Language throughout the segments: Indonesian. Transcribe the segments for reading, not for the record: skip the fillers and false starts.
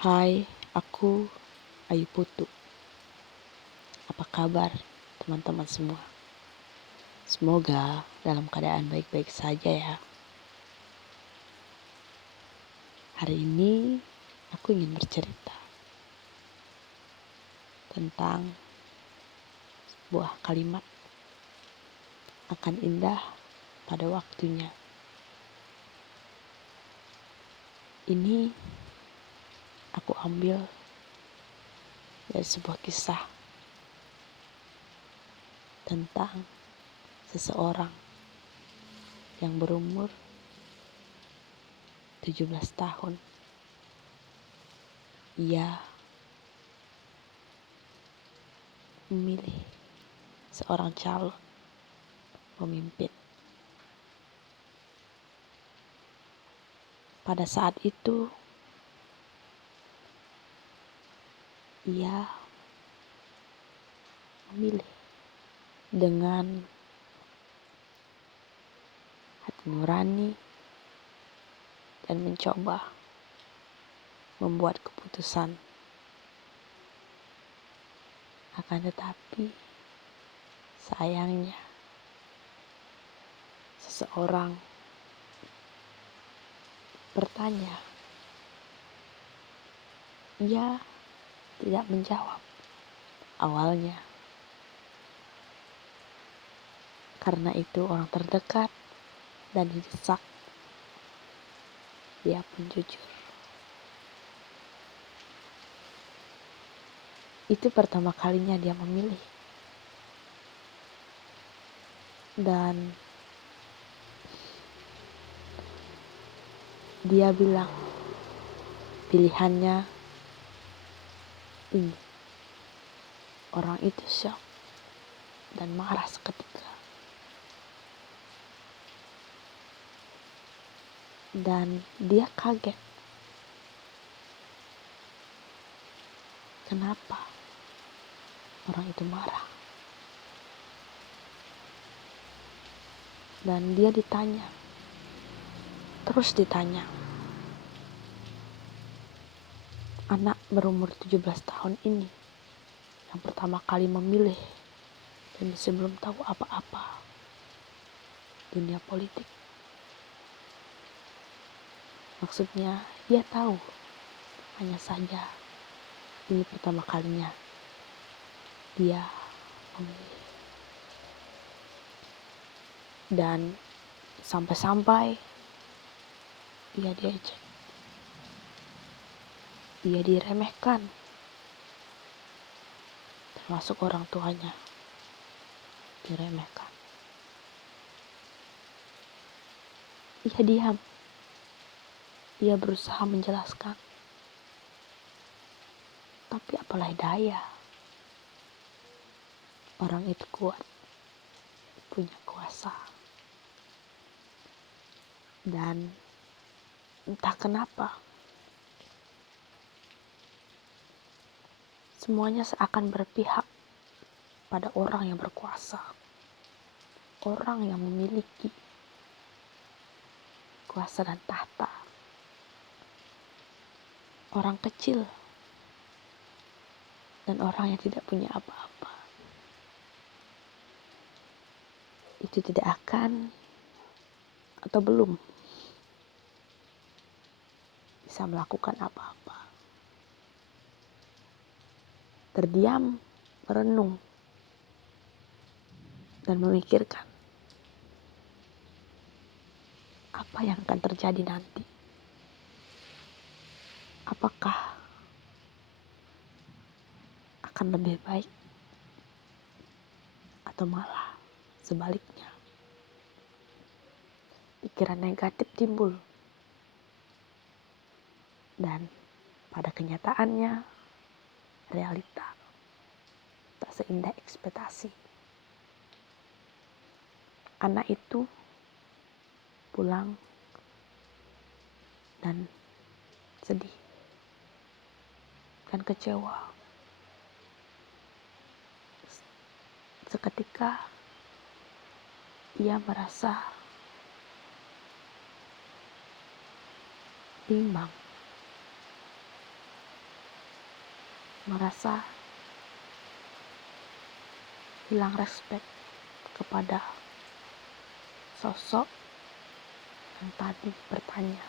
Hai, aku Ayu Putu. Apa kabar teman-teman semua? Semoga dalam keadaan baik-baik saja ya. Hari ini aku ingin bercerita tentang sebuah kalimat akan indah pada waktunya. Ini aku ambil dari sebuah kisah tentang seseorang yang berumur 17 tahun. Ia memilih seorang calon pemimpin. Pada saat itu, ia memilih dengan hati nurani dan mencoba membuat keputusan. Akan tetapi, sayangnya, seseorang bertanya. Ia tidak menjawab awalnya. Karena itu orang terdekat dan didesak. Dia pun jujur. Itu pertama kalinya dia memilih. Dan dia bilang pilihannya ini. Orang itu syok dan marah seketika. Dan dia kaget. Kenapa orang itu marah? Dan dia ditanya. Terus ditanya. Anak berumur 17 tahun ini yang pertama kali memilih dan sebelum tahu apa-apa dunia politik. Maksudnya dia tahu, hanya saja ini pertama kalinya dia memilih. Dan sampai-sampai ia diejek, ia diremehkan, termasuk orang tuanya diremehkan. Ia diam. Ia berusaha menjelaskan. Tapi apalah daya. Orang itu kuat. Punya kuasa. Dan entah kenapa. Semuanya seakan berpihak pada orang yang berkuasa. Orang yang memiliki kuasa dan tahta. Orang kecil dan orang yang tidak punya apa-apa. Itu tidak akan atau belum bisa melakukan apa-apa. Terdiam, merenung, dan memikirkan apa yang akan terjadi nanti. Apakah akan lebih baik atau malah sebaliknya. Pikiran negatif timbul. Dan pada kenyataannya realita tak seindah ekspektasi. Anak itu pulang dan sedih dan kecewa. Seketika ia merasa bimbang. merasa hilang respect kepada sosok yang tadi bertanya.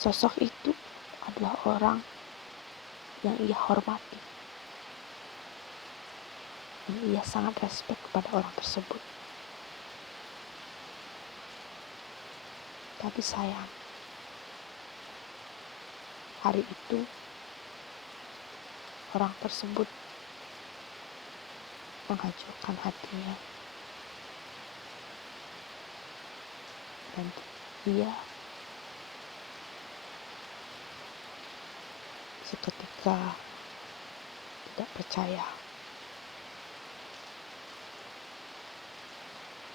Sosok itu adalah orang yang ia hormati, dan ia sangat respect kepada orang tersebut. Tapi sayang, hari itu orang tersebut menghancurkan hatinya, dan ia seketika tidak percaya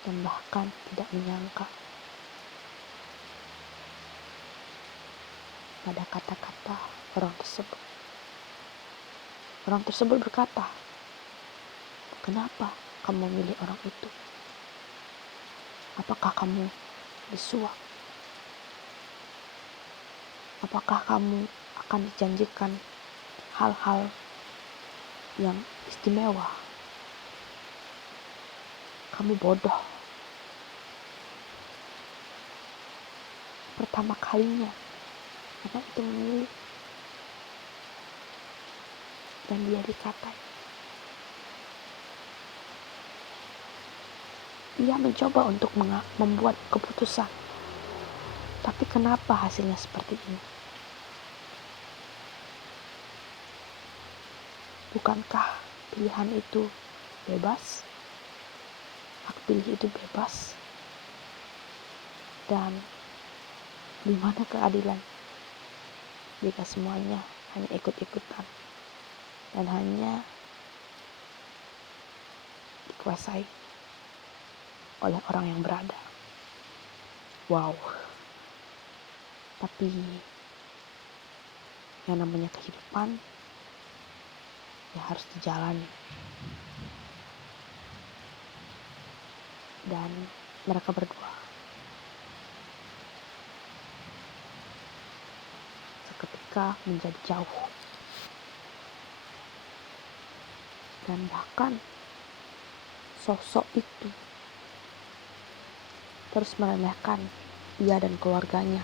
dan bahkan tidak menyangka pada kata-kata orang tersebut. Orang tersebut berkata, "Kenapa kamu memilih orang itu? Apakah kamu disuap? Apakah kamu akan dijanjikan hal-hal yang istimewa? Kamu bodoh. Pertama kalinya anak itu memilih, dan dia dikatai. Ia mencoba untuk membuat keputusan, tapi kenapa hasilnya seperti ini? Bukankah pilihan itu bebas? Hak pilih itu bebas. Dan di mana keadilan jika semuanya hanya ikut-ikutan dan hanya dikuasai oleh orang yang berada? Wow. Tapi yang namanya kehidupan ya harus dijalani. Dan mereka berdua seketika menjadi jauh. Dan bahkan sosok itu terus meremehkan ia dan keluarganya.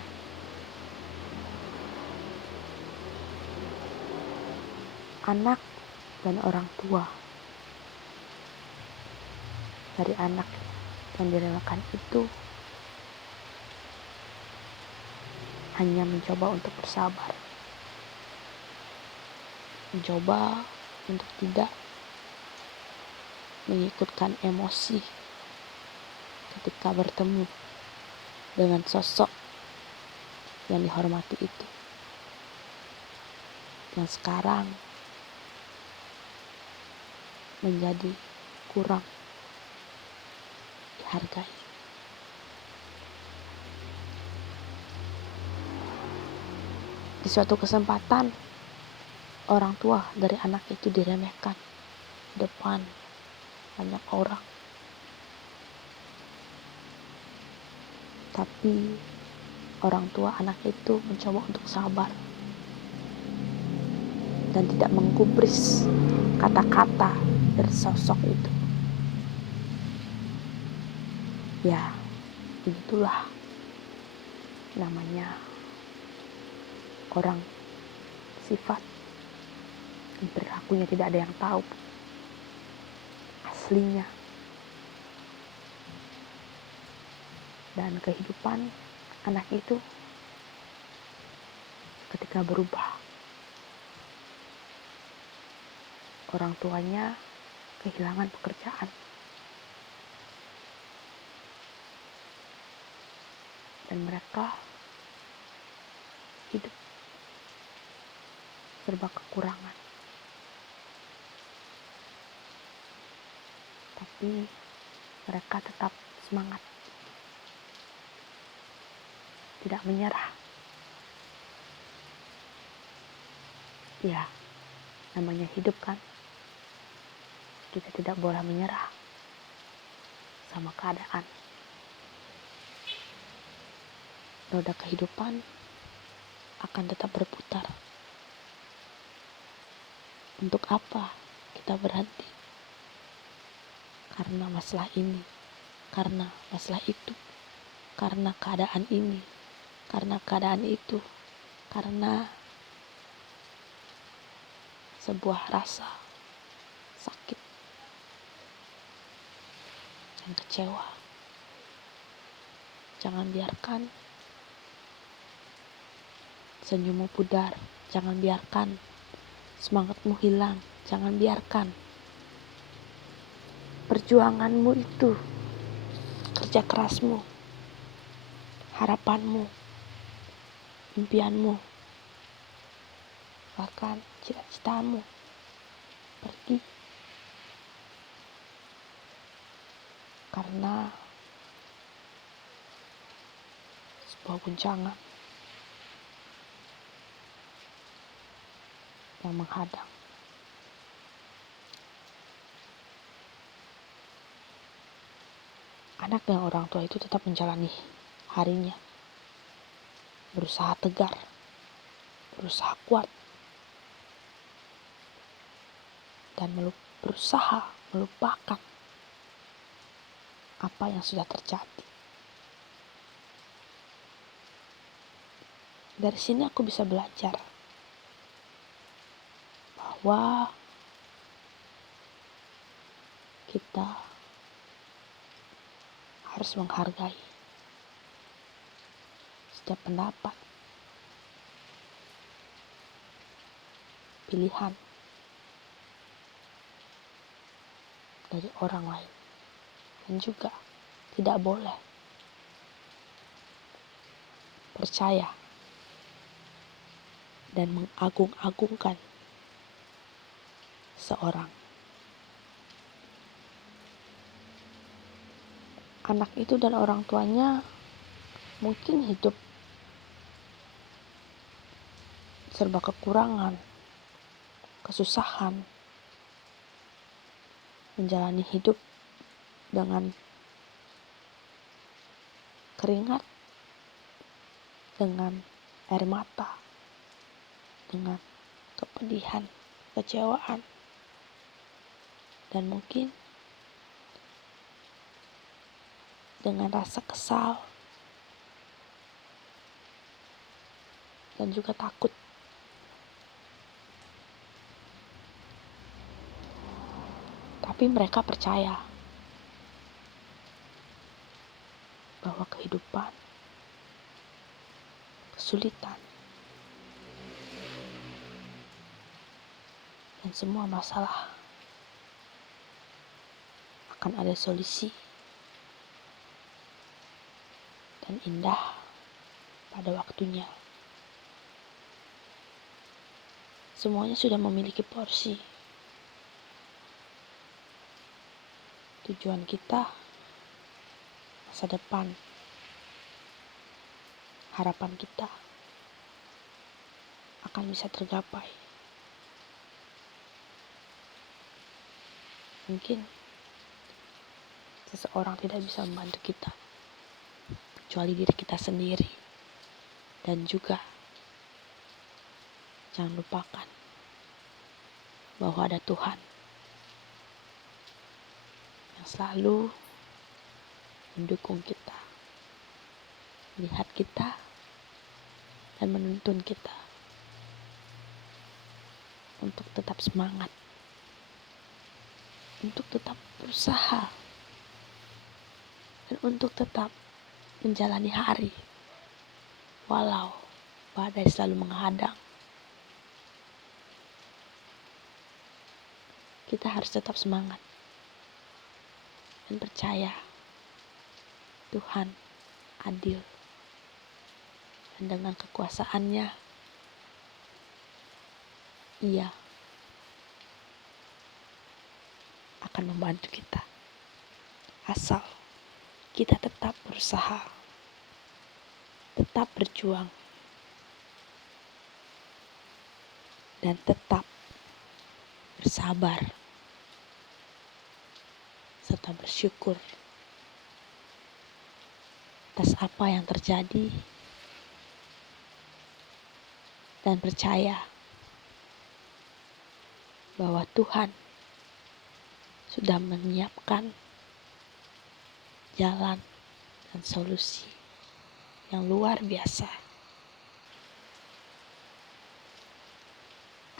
Anak dan orang tua dari anak yang diremehkan itu hanya mencoba untuk bersabar, mencoba untuk tidak mengikutkan emosi ketika bertemu dengan sosok yang dihormati itu, yang sekarang menjadi kurang dihargai. Di suatu kesempatan, orang tua dari anak itu diremehkan di depan banyak orang. Tapi orang tua anak itu mencoba untuk sabar dan tidak menggubris kata-kata dari sosok itu. Ya, itulah namanya orang sifat yang perilakunya tidak ada yang tahu aslinya. Dan kehidupan anak itu ketika berubah, orang tuanya kehilangan pekerjaan, dan mereka hidup serba kekurangan. Tapi mereka tetap semangat, tidak menyerah. Ya, namanya hidup kan, kita tidak boleh menyerah sama keadaan. Roda kehidupan akan tetap berputar. Untuk apa kita berhenti? Karena masalah ini, karena masalah itu, karena keadaan ini, karena keadaan itu, karena sebuah rasa sakit dan kecewa. Jangan biarkan senyummu pudar, jangan biarkan semangatmu hilang, jangan biarkan perjuanganmu itu, kerja kerasmu, harapanmu, impianmu, bahkan cita-citamu pergi karena sebuah guncangan yang menghadang. Anak dan orang tua itu tetap menjalani harinya, berusaha tegar, berusaha kuat, dan berusaha melupakan apa yang sudah terjadi. Dari sini aku bisa belajar bahwa kita harus menghargai setiap pendapat, pilihan dari orang lain, dan juga tidak boleh percaya dan mengagung-agungkan seorang. Anak itu dan orang tuanya mungkin hidup serba kekurangan, kesusahan, menjalani hidup dengan keringat, dengan air mata, dengan kepedihan, kecewaan, dan mungkin dengan rasa kesal dan juga takut. Tapi mereka percaya bahwa kehidupan, kesulitan, dan semua masalah akan ada solusi dan indah pada waktunya. Semuanya sudah memiliki porsi. Tujuan kita, masa depan, harapan kita akan bisa tergapai. Mungkin seseorang tidak bisa membantu kita kecuali diri kita sendiri. Dan juga jangan lupakan bahwa ada Tuhan yang selalu mendukung kita, melihat kita, dan menuntun kita untuk tetap semangat, untuk tetap berusaha, dan untuk tetap menjalani hari walau badai selalu menghadang. Kita harus tetap semangat dan percaya Tuhan adil, dan dengan kekuasaannya Ia akan membantu kita, asal kita tetap berusaha, tetap berjuang, dan tetap bersabar serta bersyukur atas apa yang terjadi dan percaya bahwa Tuhan sudah menyiapkan jalan dan solusi yang luar biasa.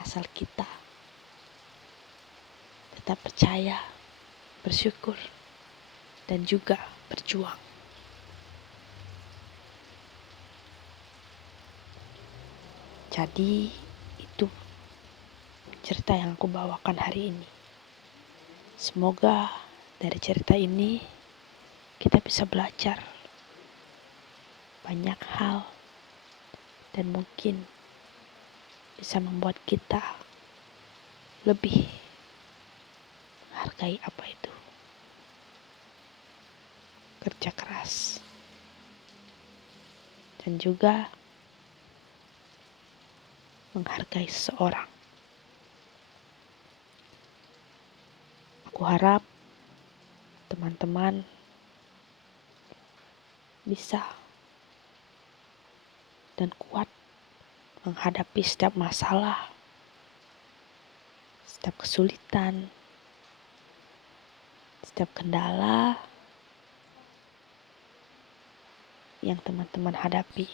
Asal kita tetap percaya, bersyukur, dan juga berjuang. Jadi itu cerita yang aku bawakan hari ini. Semoga dari cerita ini kita bisa belajar banyak hal dan mungkin bisa membuat kita lebih menghargai apa itu kerja keras dan juga menghargai seseorang. Aku harap teman-teman bisa dan kuat menghadapi setiap masalah, setiap kesulitan, setiap kendala yang teman-teman hadapi.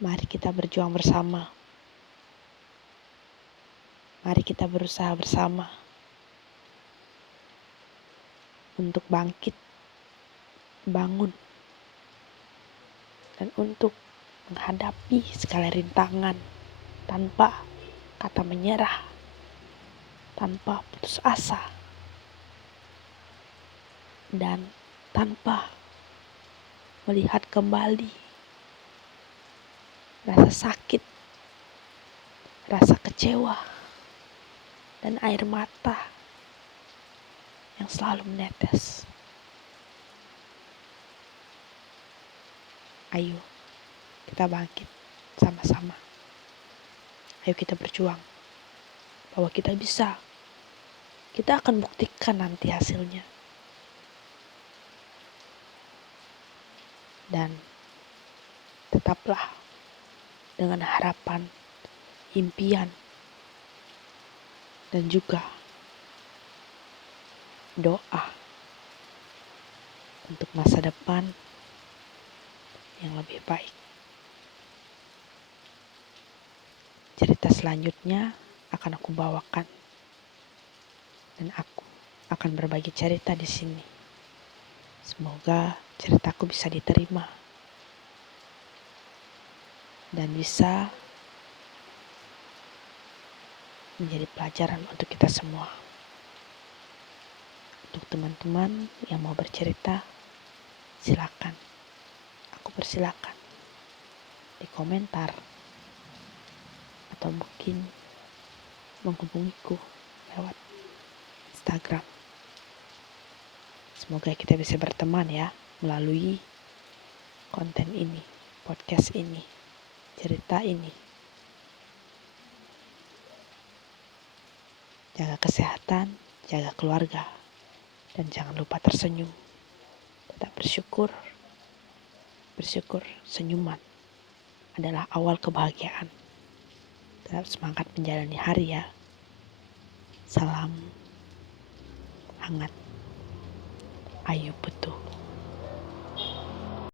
Mari kita berjuang bersama. Mari kita berusaha bersama untuk bangkit, bangun, dan untuk menghadapi segala rintangan tanpa kata menyerah, tanpa putus asa, dan tanpa melihat kembali rasa sakit, rasa kecewa, dan air mata yang selalu menetes. Ayo kita bangkit sama-sama. Ayo kita berjuang bahwa kita bisa. Kita akan buktikan nanti hasilnya. Dan tetaplah dengan harapan, impian, dan juga doa untuk masa depan yang lebih baik. Cerita selanjutnya akan aku bawakan dan aku akan berbagi cerita di sini. Semoga ceritaku bisa diterima dan bisa menjadi pelajaran untuk kita semua. Untuk teman-teman yang mau bercerita, silakan. Aku persilakan di komentar atau mungkin menghubungiku lewat Instagram. Semoga kita bisa berteman ya melalui konten ini, podcast ini, cerita ini. Jaga kesehatan, jaga keluarga, dan jangan lupa tersenyum. Tetap bersyukur. Bersyukur, senyuman adalah awal kebahagiaan. Tetap semangat menjalani hari ya. Salam hangat. Ayo Putu.